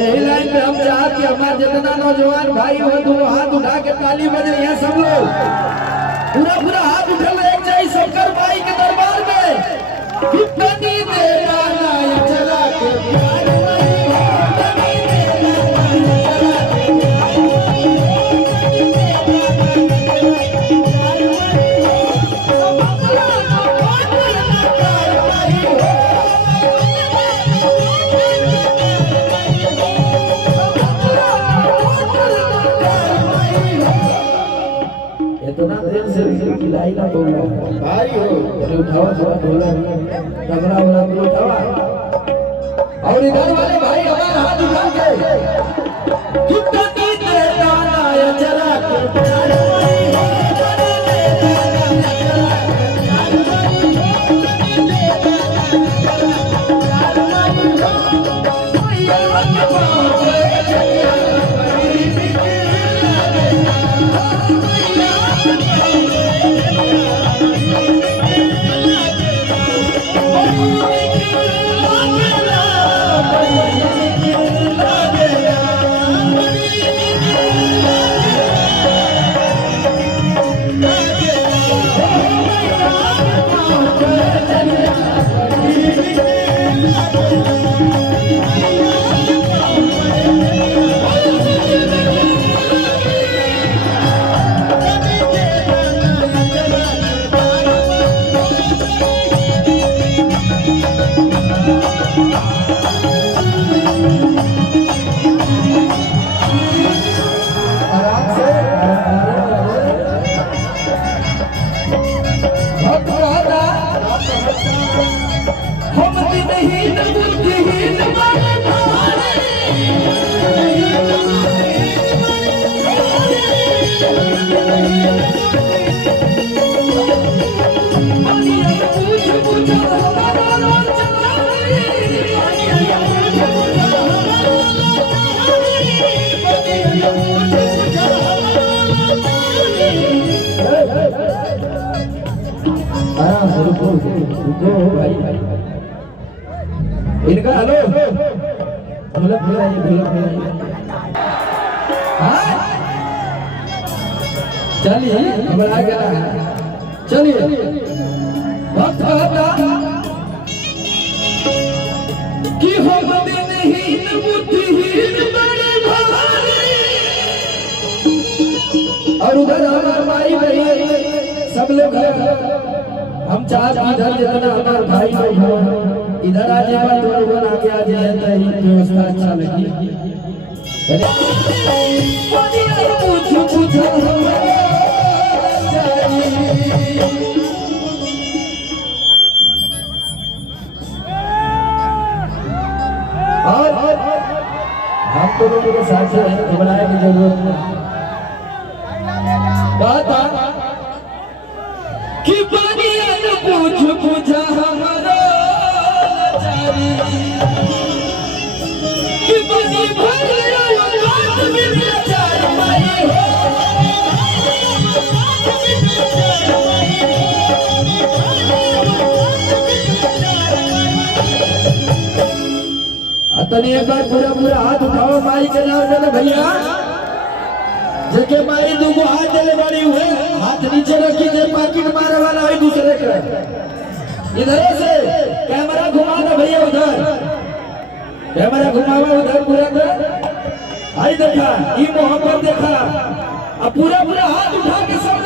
यही लाइन पे हम चाहते कि हमारे जितना नौजवान भाई हो दोनों हाथ उठा के ताली बज रही है सब लोग पूरा पूरा हाथ उठा ले एक जाई शंकर भाई के दरबार में कितनी देर आना चला के प्यार खिलाई ना बोला भाई हो अरे उठावा थोड़ा बोला कमरा वाला भी उठावा और इधर वाले भाई हमारा हाथ उठा के कितनी देर आना चला के प्यार इनका हेलो ढोलक चलिए घबरा गया चलिए वक्त कहता कि हम नहीं बुद्धिहीन बड़े भारी और उधर हमारे भाई बहन सब लोग हम चार इधर जितना हमारे भाई लोग इधर आ जाए तो लोगों आगे आ जाए तो ही व्यवस्था अच्छा लगी और हम तो लोगों के साथ से घबराने की जरूरत नहीं बात कि पूछा हमारा कि बनी भैया बात में चार माई हो तनी एक बार पूरा पूरा हाथ उठाओ माई के नाम चले भैया जेके माई दूगो हाथ चले बड़ी हुए हाथ नीचे रखी जे पाकिट मारे वाला है दूसरे के इधर से कैमरा घुमा दो भैया उधर कैमरा घुमावा उधर पूरा कर आई देखा ई मोहब्बत देखा अब पूरा पूरा हाथ उठा के सब